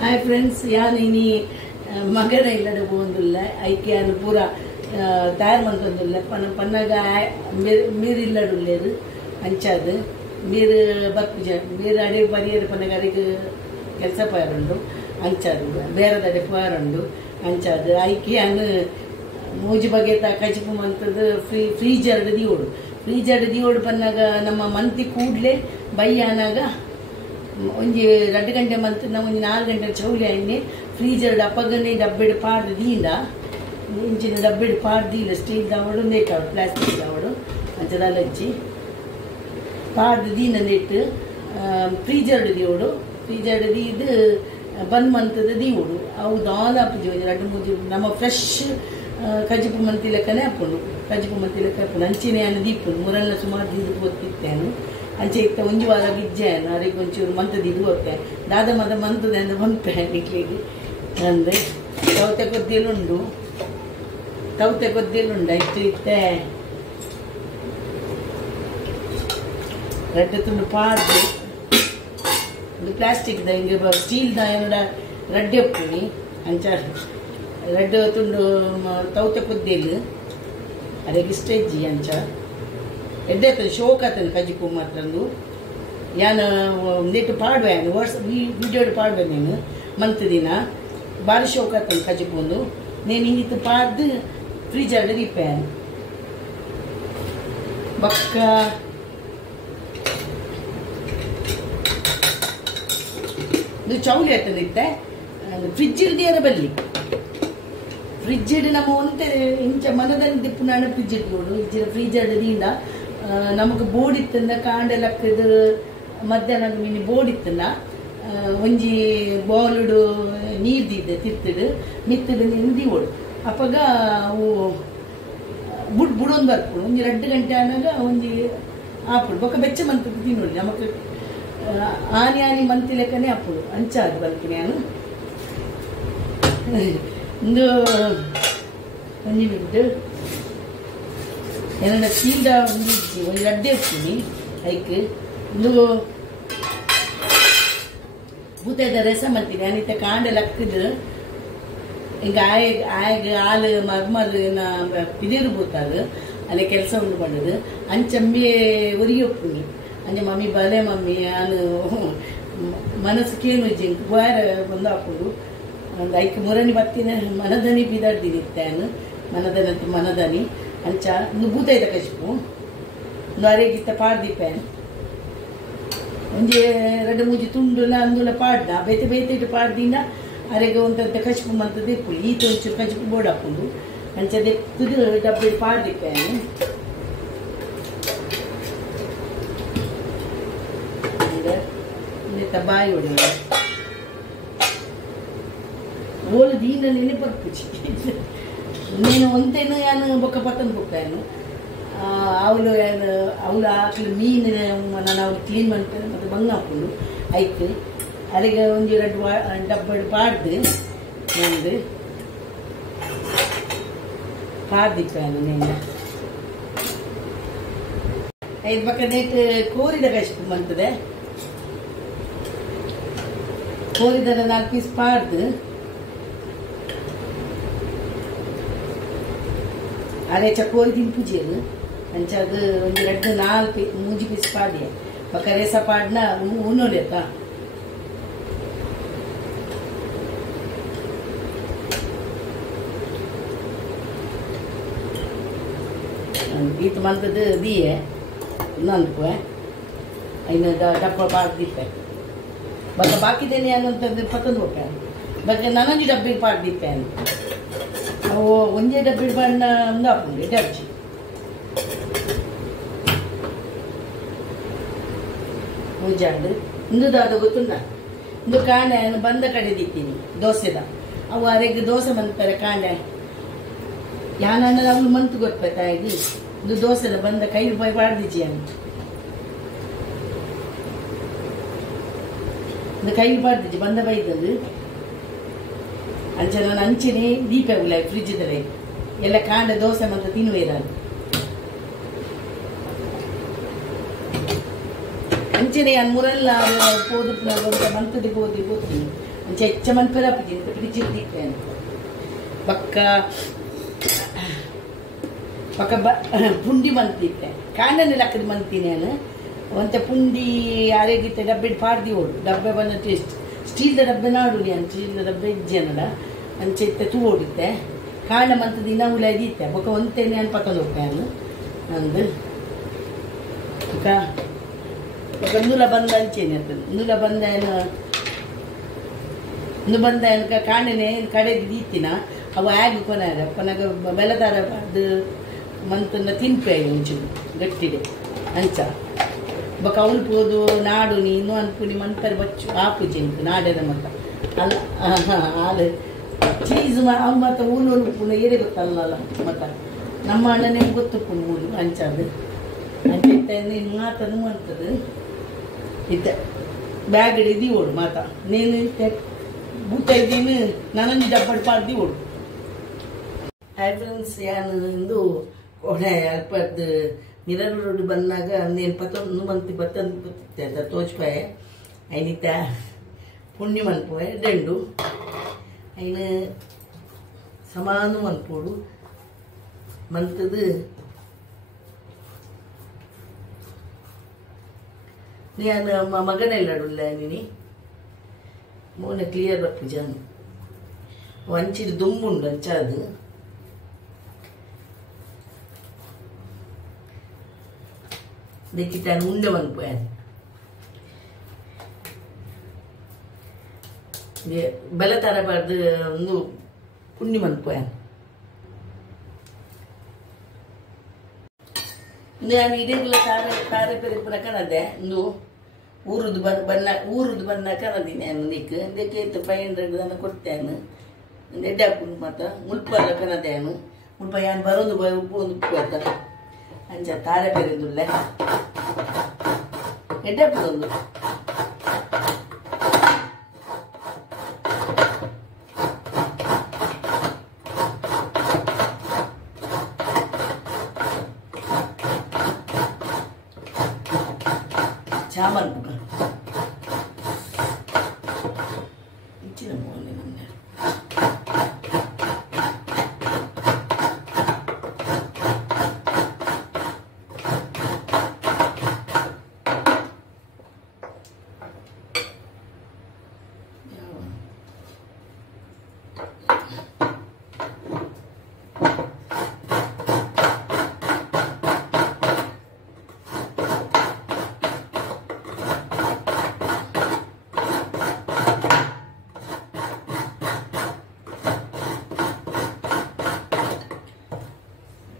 Hi friends, ಯಾನು ಇನಿ ಮಗನ ಇಲ್ಲದ ಹೋಗುದಿಲ್ಲ ಐಕೆ ಯಾನು ಪೂರ ತಯಾರು ಮಂತೊಂದಿಲ್ಲ ಪನ್ನಗ ಮೀರಿಲ್ಲಡುಲ್ಲೇರು ಅಂಚಾದು ಮೀರು ಬರ್ಪುಜ ಮೀರು ಅಡೆ ಬರಿಯರು ಪನ್ನಗ ಅದಕ್ಕೆ ಕೆಲಸ ಪಾರುಂಡು ಅಂಚಾದು ಬೇರೆದಡೆ ಪಾರುಂಡು ಅಂಚಾದು ಐಕೆ ಯಾನು ಮೂಜಿ ಬಗ್ಗೆ ಕಚಿಪು ಮಂತದ್ದು ಫ್ರೀಜರ್ ದಿಯೋಡು ಪನ್ನಾಗ ನಮ್ಮ ಮಂತಿ ಕೂಡ್ಲೆ ಬೈಯಾನಾಗ ಒಂಜಿ 2 ಗಂಟೆ ಮಂತ್ ನಾವು ಒಂದು 4 ಗಂಟೆ ಚೌಲಿ ಆಯ್ನೆ ಫ್ರೀಜರ್ ಅಪ್ಪಗನೆ ಡಬ್ಬೆಡು ಪಾಡ್ದು ದೀಂಡ ಇಂಚಿನ ಡಬ್ಬೆಡು ಪಾಡ್ದಿಲ್ಲ ಸ್ಟೀಲ್ ದಾವಡು ನೇಟಾವಡು ಪ್ಲಾಸ್ಟಿಕ್ ದಾವಡು ಅಂಚದಲ್ಲ ಹಚ್ಚಿ ಪಾಡ್ದು ದೀನ ನೆಟ್ಟು ಫ್ರೀಜರ್ ದಿಯೋಡು ಇದು ಬಂದ್ ಮಂತದ ದೀವುಡು ಅವು ದಾಲ ಅಪ್ಪಜಿ 2-3 ನಮ್ಮ ಫ್ರೆಶ್ ಕಜಿಪು ಮಂತಿ ಲೆಕ್ಕನೇ ಹಾಕೊಂಡು ಅಂಚಿನೇ ಅನ್ನ ದೀಪುಂಡು ಮುರಲ್ಲ ಸುಮಾರು ದೀದು ಗೊತ್ತಿತ್ತೇನು ಅಂಚೆ ಇತ್ತ ಒಂಜಿ ವಾರ ಗಿಜ್ಜೆನು ಅದಕ್ಕೆ ಒಂಚೂರು ಮಂತದ ಇದು ಹೋಗ್ತೆ ದಾದ ಮದ ಮಂತದ ಅಂತ ಬಂತೆ ನಿಕ್ಲಿಗೆ ಅಂದರೆ ತವತೆ ಕೊದ್ದಿಲುಂಡು ಇತ್ತು ಇತ್ತೆ ರೆಡ್ಡೆ ತುಂಡು ಪಾಡ್ದು ಒಂದು ಪ್ಲಾಸ್ಟಿಕ್ದ ಹಿಂಗೆ ಸ್ಟೀಲ್ದ ಏನಡ ರಡ್ಡೆ ಒಪ್ಪುನಿ ಅಂಚ ರೆಡ್ ತುಂಡು ತವತೆ ಕೊದ್ದಿಲು ಅದಕ್ಕೆ ಸ್ಟೇಜಿ ಅಂಚ ಎಡ್ಡೆ ಶೋಕ್ ಆತನು ಕಜಿಪು ಮಾತಂದು ಯಾನು ನೆಟ್ಟು ಪಾಡುವೆ ವಿಡಿಯೋಡು ಪಾಡುವೆ ನೀನು ಮಂತ್ ದಿನ ಭಾರಿ ಶೋಕ್ ಆತನು ಕಜಿಪುಂದು నేను ఇంత పాడు ఫ్రిడ్జ్ అడిగిపోయాను బక్క ಇದು ಚೌಲಿ ಆಯ್ತದೆ ಇತ್ತೆ ಫ್ರಿಡ್ಜ್ ಇರ್ದಿಯಾರ ಬಲ್ಲಿ ಫ್ರಿಡ್ಜ್ ಇಡು ನಮ್ಮ ಒಂತೆ ಇಂಚ ಮನದಲ್ಲಿ ದಿಪ್ಪು ನಾನು ಫ್ರಿಡ್ಜ್ ಇಟ್ಕೊಂಡು ಇಜ್ಜಿನ ಫ್ರಿಡ್ಜ್ ಅಡದಿಂದ ನಮಗೆ ಬೋರ್ಡ್ ಇತ್ತಂದ ಕಾಂಡೆಲಕ್ಕದು ಮಧ್ಯಾಹ್ನ ಮಿನಿ ಬೋರ್ಡ್ ಇತ್ತಂದ ಒಂಜಿ ಬೌಲುಡು ನೀರ್ದಿದ್ದೆ ತಿತ್ತಡು ಮಿತ್ತಡು ನಿಂದಿ ಓಡು ಅಪ್ಪಗ ಅವು ಬುಡೊಂದು ಬರ್ಪುಡು ಒಂಜಿ 2 ಗಂಟೆ ಆನಾಗ ಒಂಜಿ ಆಪುಡು ಬೊಕ್ಕ ಬೆಚ್ಚ ಮಂತದ್ದು ತಿನ್ನೋಡಿ ನಮಗೆ ಆನಿ ಮಂತಿ ಲೆಕ್ಕನೇ ಆಪುಡು ಅಂಚಾದು ಬರ್ತೀನಿ ನಾನು ಒಂದು ಒಂಜಿ ಬಿಟ್ಟು ಏನಂದ ಚೀಲ್ದ ಒಂದು ರಡ್ಡೆ ಇರ್ತೀನಿ ಐಕ್ ಒಂದು ಭೂತದ ರಸ ಮಾಡ್ತೀನಿ ಅನಿತ ಕಾಂಡೆಲ್ಲ ಹಾಕಿದ್ದು ಹಿಂಗೆ ಆಯ್ಗೆ ಹಾಲು ಮರ್ಮರು ಪಿದಿರು ಬೂತಾದು ಅಲ್ಲಿ ಕೆಲಸ ಉಂಡು ಮಾಡೋದು ಅಂಚಮ್ಮಿ ಉರಿಗೆ ಒಪ್ಪುನಿ ಅಂಚೆ ಮಮ್ಮಿ ಬಲೆ ಮಮ್ಮಿ ನಾನು ಮನಸ್ಸು ಕೇನು ಜಿಂಕ್ ಬಾರ ಬಂದು ಹಾಕೋದು ಒಂದು ಐಕ್ ಮುರನಿ ಬತ್ತಿನ ಮನದನಿ ಬಿದಾಡ್ದಿನಿತ್ತಾನು ಮನದನಿ ಅಂಚ ಒಂದು ಭೂತ ಇದ್ದ ಕಚ್ಪು ಒಂದು ಅರೆಗಿತ್ತ ಪಾಡ್ದಿಪ್ಪಾನು ಒಂಜಿ 2-3 ತುಂಡುಲ ಅಂದುಲ ಪಾಡ್ನ ಬೇತೆ ಇಟ್ಟು ಪಾಡ್ದಿಂದ ಅರೆಗೆ ಒಂದಂತ ಕಚ್ಪು ಮಂತದ್ದು ಇಪ್ಪುಳಿ ಈತ ಒಂಚೂರು ಕಚ್ಪು ಬೋರ್ಡ್ ಹಾಕೊಂಡು ಅಂಚದೆ ತುದು ಡಬ್ಬಿ ಪಾಡ್ದಿಪ್ಪಾನು ಬಾಯಿ ಹೊಡೆಯ ಓಲು ದೀನ ನೆನೆ ಬರ್ಪುಚಿ నేను ಒಂದೇನು ಯಾನು ಬೊಕ್ಕ ಪತ್ತನ್ ಹೋಗ್ತಾನು ಅವಳು ಆಕಳು ಮೀನು ನಾನು ಅವ್ಳು ಕ್ಲೀನ್ ಮಾಡ್ತಾರೆ ಮತ್ತು ಬಂಗ ಹಾಕೊಂಡು ಆಯ್ತು ಅದಕ್ಕೆ ಒಂದು 2 ಡಬ್ಬ ಪಾಡ್ದು ನಂದು ಪಾಡ್ದಿಪ್ಪಾನು నేను ಐದು ಪಕ್ಕ ನೆಟ್ಟು ಕೋರಿದ ಕಷ್ಟ ಬಂತದೆ ಕೋರಿದ 4 ಪೀಸ್ ಪಾಡ್ದು ಅರೆ ಚಕೋರಿ ತಿಂಪುಜೇರು ಅಂಚದು ಒಂದು 2-4 ಪೀಸ್ ಪಾಡ್ಯ ಪಕ್ಕ ರೇಸ ಪಾಡ್ನ ಉಣ್ಣೋಲೆತ್ತ ಈತ ಮಂತದ್ದು ದಿಯೆ ನಂದು ಐನು ಡಬ್ಬ ಪಾಡ್ದಿಪ್ಪೆ ಬಕ್ಕ ಬಾಕಿದೇನೆ ಅನ್ನುವಂಥದ್ದು ಪತ್ತೊಂದು ಹೋಗ್ಯ ಬಕ್ಕ ನನಂಜಿ ಡಬ್ಬಿಗೆ ಪಾಡ್ದಿಪ್ಪೆ ಅವು ಒಂದೇ ಡಬ್ಬಿ ಬಣ್ಣ ಒಂದು ಹಾಕೊಂಡು ಡರ್ಜಿ ಮುಂಜಾಡು ಇಂದುದಾದ ಗೊತ್ತುಂಡ ಇಂದು ಕಾಂಡೆ ಬಂದ ಕಡೆ ದಿತ್ತೀನಿ ದೋಸೆದ ಅವು ಅರೆಗೆ ದೋಸೆ ಮಂತಾರೆ ಕಾಂಡೆ ಯಾನನ್ನ ಅವ್ಳು ಮಂತು ಗೊತ್ತಾಗಿ ಇದು ದೋಸೆದ ಬಂದ ಕೈ ರೂಪಾಯಿ ಪಾಡ್ದಿಜ್ಜಿ ಅಂತ ಒಂದು ಕೈ ಪಾಡ್ದಿಜ್ಜಿ ಬಂದ ಬೈದದು ಅಂಚ ನಾನು ಅಂಚಿನೇ ದೀಪ ಇಲ್ಲ ಫ್ರಿಜ್ದಲ್ಲಿ ಎಲ್ಲ ಕಾಂಡ ದೋಸೆ ಮತ್ತು ತಿನ್ನುವೆ ನಾನು ಅಂಚನೆ ಮುರಲ್ಲ ಪೋದು ಬಂತದ್ದು ಪೋದಿ ಪೋತೀನಿ ಹೆಚ್ಚ ಮನ್ಪರ ಪಿಡಿಚಿಟ್ಟಿದ್ದೇನೆ ಪಕ್ಕ ಪಕ್ಕ ಪುಂಡಿ ಮಂತಿದ್ದೆ ಕಾಂಡನೆಲ್ಲ ಅಕ್ಕದ ಮಂತೀನಿ ನಾನು ಒಂತ ಪುಂಡಿ ಯಾರೇಗಿತ್ತೆ ಡಬ್ಬೆ ಪಾಡ್ದಿ ಓಡು ಡಬ್ಬೆ ಬಂದ ಟೇಸ್ಟ್ ಸ್ಟೀಲ್ದ ಡಬ್ಬೆ ನಾಡು ನಾನು ಸ್ಟೀಲ್ದ ಡಬ್ಬೆ ಇಜ್ಜನಡ ಅಂಚೆತ್ತೆ ತೂ ಓಡಿದ್ದೆ ಕಾಂಡ ಮಂತ ದಿನ ಉಳಿದಿತ್ತೆ ಬೊಕ್ಕ ಒಂತೇನೆ ನಾನು ಪಕ್ಕದ ಹೋಗ್ತೆ ನಾನು ನಂದು ಬೊಕ್ಕ ನೂಲ ಬಂದ ಅಂಚೇನೆ ಅಂತದ್ದು ನೂಲ ಬಂದ ಬಂದ ಕಾಂಡನೆ ಕಡೆದು ದೀತಿನ ಅವು ಆಗಿ ಕೊನೆಗ ಬೆಲದಾರ ಅದು ಮಂತನ್ನ ತಿನ್ಪೆ ಒಂಚೂರು ಗಟ್ಟಿದೆ ಅಂಚ ಬೊಕ ಉಲ್ಪೋದು ನಾಡು ನೀನು ಅನ್ಪುನಿ ಮನ್ಪರಿ ಬಚ್ಚು ಆಪುಜಿ ಅಂತು ನಾಡೇನ ಮತ್ತ ಅಲ್ಲ ಹಾಲು ಚೀಸ್ ಅವು ಮತ್ತು ಊಲು ಉಲ್ಪುನ ಏರಿ ಗೊತ್ತಲ್ಲ ಮತ್ತ ನಮ್ಮ ಅಣ್ಣನೇ ಗೊತ್ತುಪ್ಪುನು ಊಲು ಅಂಚದು ಅಂಚ ನೀನು ಮಾತನು ಅಂತದು ಇತ್ತೆ ಬ್ಯಾಗ್ ಹಿಡಿದು ಓಡು ಮಾತ ನೀನು ಇತ್ತೆ ಬೂತ ಇದ್ದೀನಿ ನನಗೆ ಡಬ್ಬಡಿ ಪಾಡ್ದಿ ಓಡು ಹಾಯ್ ಫ್ರೆಂಡ್ಸ್ ಯಾನು ಕೊಡೆ ಅಲ್ಪದ್ದು ಮಿರರ್ ರೋಡ್ ಬಂದಾಗ ನೇನು ಪತ್ತೊಂದು ಮಂತಿ ಬತ್ತೊಂದು ಬತ್ತಿತ್ತೆ ಅಂತ ತೋಚ್ಪಾಯೆ ಐನಿತ್ತ ಪುಣ್ಯ ಮನ್ಪೋಯೆ ದಂಡು ಐನು ಸಮಾನ ಮನ್ಪೋಡು ಮಂತದು ನಾನು ಮಗನೆಲ್ಲಡುಲ್ಲ ನೀನಿ ಮೂನೆ ಕ್ಲಿಯರ್ ಬಪ್ಪು ಜನ ವಂಚಿದ ದುಂಬುಂಡು ಅಂಚಾದು ದೆಕ್ಕಿಟ್ಟಾನು ಉಂಡೆ ಮನ್ಪೋಯಾನು ಬೆಲೆ ತರಬಾರ್ದು ಒಂದು ಪುಣ್ಯ ಮನ್ಪೋಯಾನು ನಾನು ಇಡೀಲ್ಲ ತಾರೆ ಪೆರೆ ಪುರ ಕಣದೆ ಒಂದು ಊರುದು ಬನ್ನ ಕಣದೀನಿ ನಾನು ದೆಕ್ಕೆ 500 ನಾನು ಕೊಡ್ತೇನೆ ಎಡ್ಡೆ ಹಾಕೊಂಡು ಮಾತ್ರ ಮುಲ್ಪಲ್ಲ ಕಣದೇನು ಮುಲ್ಪ ಯಾನು ಬರೋದು ಉಪ್ಪು ಒಂದು ಉಪ್ಪು ಆಯ್ತ ಅಂಚ ತಾರೆ ಪೆರೆದುಲ್ಲೆ ಎಡ್ಡೆ ಹಾಕೋದೊಂದು ಚಾಮನ್ ಬುಕ ಇಚ್ಚಿನ ಮೊನ್ನೆ ಮೊನ್ನೆ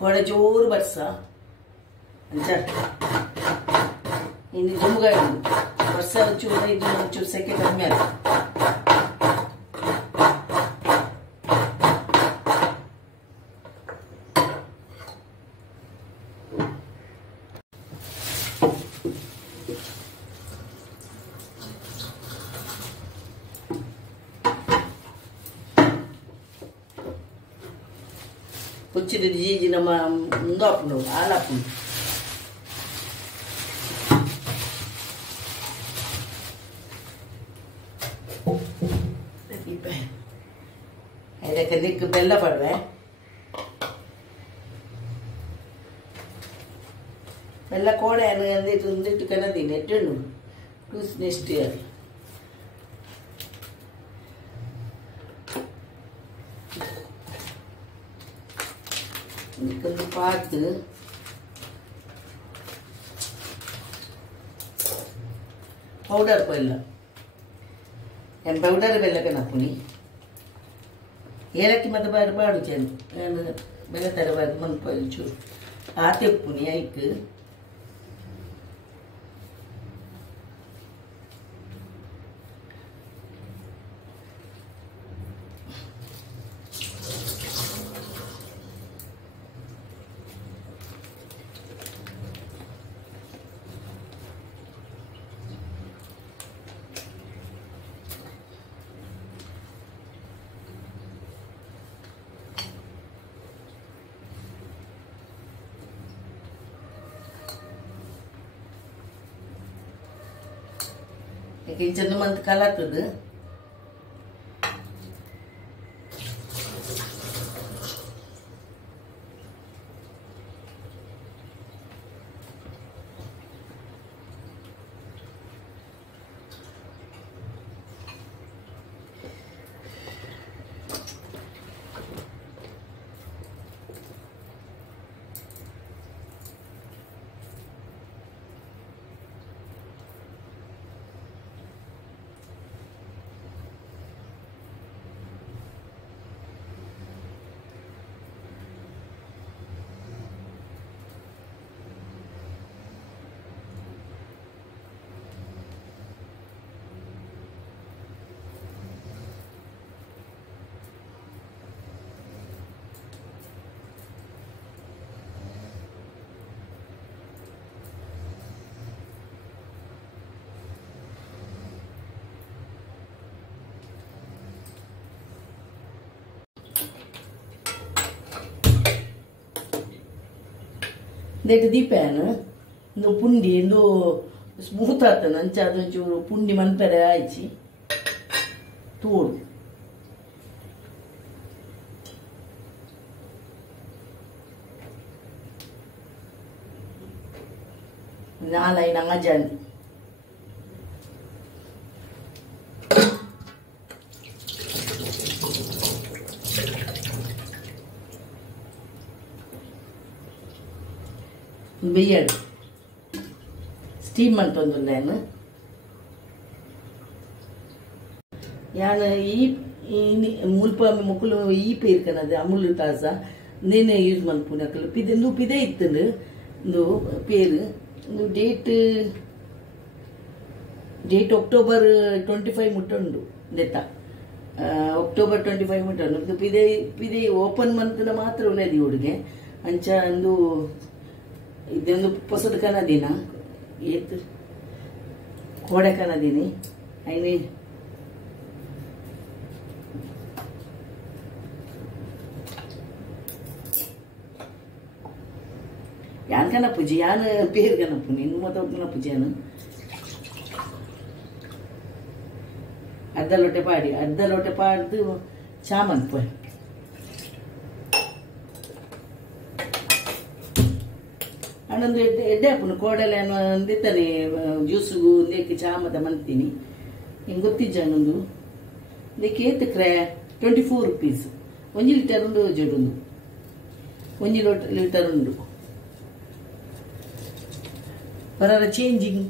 कोड़े जोर बरसा इन दुम्गा वर्षा चूर सेके कम्मी कुछ जी नम्मा ಮುಂದಾಪುನು ಆಲಾಪುನು ಇದಕ್ಕೆ ದಿಕ್ಕು ಬೆಲ್ಲ ಪಡ್ವೆ ಬೆಲ್ಲ ಕೋಡೆ ಅಂದಿಟ್ಟು ಒಂದಿಟ್ಟು ಕನದೀನಿ ಎಟ್ಟುಂಡು ಟೂಸ್ ನೆಕ್ಸ್ಟ್ ಇಯರ್ ಇದಕ್ಕೊಂದು ಪಾತ್ ಪೌಡರ್ ಪಲ್ಲ ಪೌಡರ್ ಬೆಲ್ಲಕ್ಕೆ ನಪ್ಪುನಿ ಏಲಕ್ಕಿ ಮತ್ತೆ ಬಾಡು ಚೆಂದ ಬೆಲ್ಲ ತರಬಾರ್ದು ಮನ್ಪಲ್ಲಿ ಚೂರು ಆ ತೆಪ್ಪುನಿ ಐಕ್ किचन मंत कलातद ದೇಟ್ ದೀಪೇನು ಇಂದು ಪುಂಡಿ ಇಂದು ಸ್ಮೂತ್ ಆಗ್ತದೆ ಅಂಚ ಅದೊಂಚೂರು ಪುಂಡಿ ಮನ್ಪೆರೆ ಆಯ್ಚಿ ತೂಡು ನಾಲೈ ನಂಗಜಾನಿ ಬೇಯಡು ಸ್ಟೀಮ್ ಅಂತಂದುಲ್ಲೇನು ಯಾನು ಈ ಮುಲ್ಪ ಮುಕ್ಕಲು ಈ ಪೇರ್ಕನದು ಅಮೂಲ್ ತಾಸ ನೇನೆ ಯೂಸ್ ಮಲ್ಪುನಕಲು ಪಿದೆ ಪಿದೆ ಇತ್ತಂದು ಒಂದು ಪೇರು ಒಂದು ಡೇಟ್ ಅಕ್ಟೋಬರ್ 25 ಮುಟ್ಟುಂಡು ದೆತ್ತ ಅಕ್ಟೋಬರ್ 25 ಮುಟ್ಟುಂಡು ಪಿದೆ ಓಪನ್ ಮಂತ್ನ ಮಾತ್ರ ಉಳ್ಳದಿ ಹುಡುಗೆ ಅಂಚ ಒಂದು ಇದೊಂದು ಹೊಸದು ಕನದಿನ ಏತ್ ಕೋಡೆ ಕನದಿನಿ ಐನೇ ಯಾನ್ ಕನಪುಜಿ ಯಾನ್ ಪೇರು ಕನಪು ಇನ್ನು ಮತ್ತೆ ಕನಪುಜಿ ಯಾನು ಅರ್ಧ ಲೋಟೆ ಪಾಡ್ದು ಚಾಮನ್ ಪೋಯ್ ಅಣ್ಣೊಂದು ಎಡ್ಡೆ ಹಾಪುನು ಕೋಡಲೆ ಅಂದಿತ್ತಾನೆ ಜ್ಯೂಸ್ಗೂ ಒಂದೇಕೆ ಚಾಮದ ಮಂತೀನಿ ಹಿಂಗೆ ಗೊತ್ತಿಜ್ಜ ಅನ್ನೊಂದು ಇದಕ್ಕೆ ಏತ್ ಕ್ರಯ 24 rupees 1 ಲೀಟರ್ ಉಂಡು ಜಡುಂದು 1 ಲೀಟರ್ ಉಂಡು ಬರಾರ ಚೇಂಜಿಂಗ್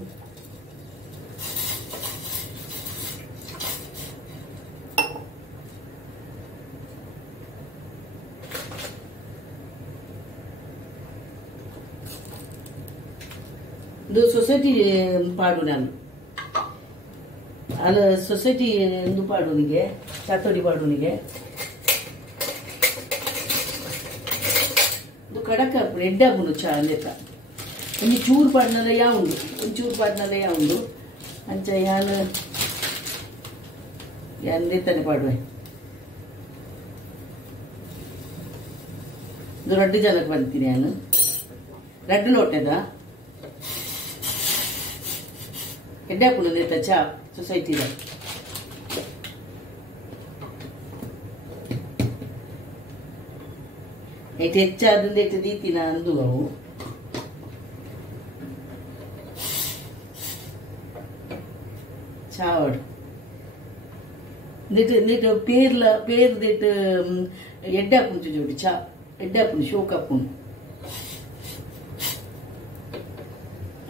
ಇದು ಸೊಸೈಟಿ ಪಾಡು ನಾನು ಅಲ್ಲ ಸೊಸೈಟಿ ಎಂದು ಪಾಡುನಿಗೆ ಚಾತೋಡಿ ಪಾಡುನಿಗೆ ಇದು ಕಡಕ ಎಡ್ಡೆ ಆಗುನು ಚಾ ಲೆಕ್ಕ ಒಂದು ಚೂರು ಪಾಡ್ನಲ್ಲ ಯಾವುದು ಒಂಚೂರು ಪಾಡ್ನಲ್ಲ ಯಾವುದು ಅಂಚ ಯಾನು ಲೆತ್ತನೆ ಪಾಡುವೆ ಇದು 2 ಜನಕ್ಕೆ ಬಂತೀನಿ ನಾನು 2 ಲೋಟದ ಎಡ್ಡೆ ಹಾಕೊಂಡು ಚಾ ಸೊಸೈಟಿದ ಐತೆ ಹೆಚ್ಚಾದಂದು ಐತೆ ದೀತಿನ ಅಂದು ಅವು ಚಾವಡು ನೀಟು ಪೇರ್ ದಿಟ್ಟು ಎಡ್ಡೆ ಹಾಕೊಂಡು ಜೋಡಿ ಚಾ ಎಡ್ಡೆ ಹಾಕೊಂಡು ಶೋಕ್ ಹಾಕೊಂಡು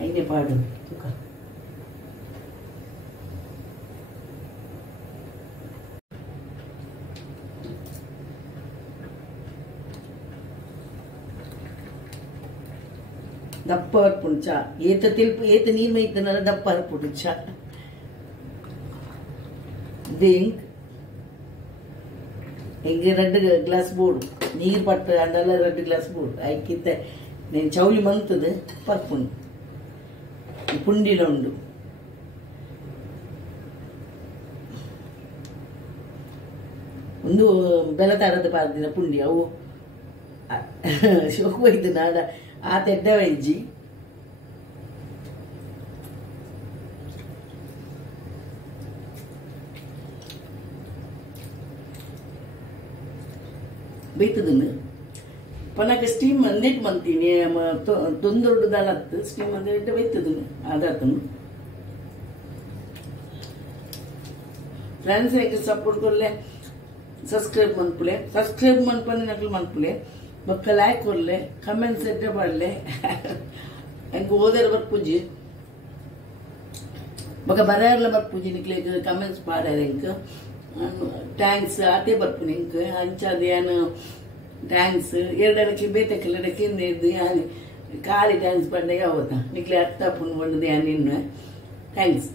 ಐನೇ ಪಾಡು ದಪ್ಪ ಹರ್ಪುಂಡು ಚಾ ಏತ ನೀರ್ ಮೈತನಲ್ಲ ದಪ್ಪ ಹರ್ಪುಂಡು ಚಾ ಹಿಂಗೆ 2 ಗ್ಲಾಸ್ ಬೋರ್ಡು ನೀರು ಪಟ್ಟು ಅಂಡಲ್ಲ 2 ಗ್ಲಾಸ್ ಬೋರ್ಡು ಆಯ್ಕಿತ್ತ నేను ಚೌಲಿ ಮಂತದ ಪರ್ಪುಂಡು ಪುಂಡಿಲ ಉಂಡು ಒಂದು ಬೆಲತಾರದ ಪಾರ್ದಿನ ಪುಂಡಿ ಅವು ಶೋಕು ಒಯ್ದು ನಾಡ ಆ ತೆಡ್ಡ ವೈಜಿ ಬೈತದನ್ನು ಪನಕ ಸ್ಟೀಮ್ ನೆಟ್ ಮಂತೀನಿ ತೊಂದೊಡ್ಡು ದಾಲತ್ತು ಸ್ಟೀಮ್ ಅಂದ್ರೆ ಬೈತದನ್ನು ಆದಾತನು ಫ್ರೆಂಡ್ಸ್ ಹೇಗೆ ಸಪೋರ್ಟ್ ಕೊಡ್ಲೆ ಸಬ್ಸ್ಕ್ರೈಬ್ ಮನ್ಪನೆ ನಕಲು ಮನ್ಪುಲೆ ಬೊಕ್ಕ ಲೈಕ್ ಕೊಡ್ಲೆ ಕಮೆಂಟ್ಸ್ ಎಡ್ಡೆ ಮಾಡ್ಲೆ ಹೆಂಗೆ ಓದಾರ ಬರ್ಪುಜಿ ಬೊಕ್ಕ ಬರೆಯರ್ಲ ಬರ್ಪುಜಿ ನಿಕ್ಲೆಗ್ ಕಮೆಂಟ್ಸ್ ಪಾಡ್ಯಾರ ಹೆಂಗೆ ಟ್ಯಾಂಕ್ಸ್ ಆತೆ ಬರ್ಪುನಿ ಹೆಂಗೆ ಹಂಚಾದ ಏನು ಟ್ಯಾಂಕ್ಸ್ ಎರಡಕ್ಕೆ ಬೇತಕ್ಕೆಲ್ಲಡಕ್ಕೆ ಇದ್ದು ಯಾನು ಖಾಲಿ ಟ್ಯಾಂಕ್ಸ್ ಬಂದಾಗ ಅವತ್ತ ನಿಕ್ಲೆ ಅರ್ಥ ಪುನ್ ಬಂದದ್ದು ಯಾನಿನ್ನು ಥ್ಯಾಂಕ್ಸ್.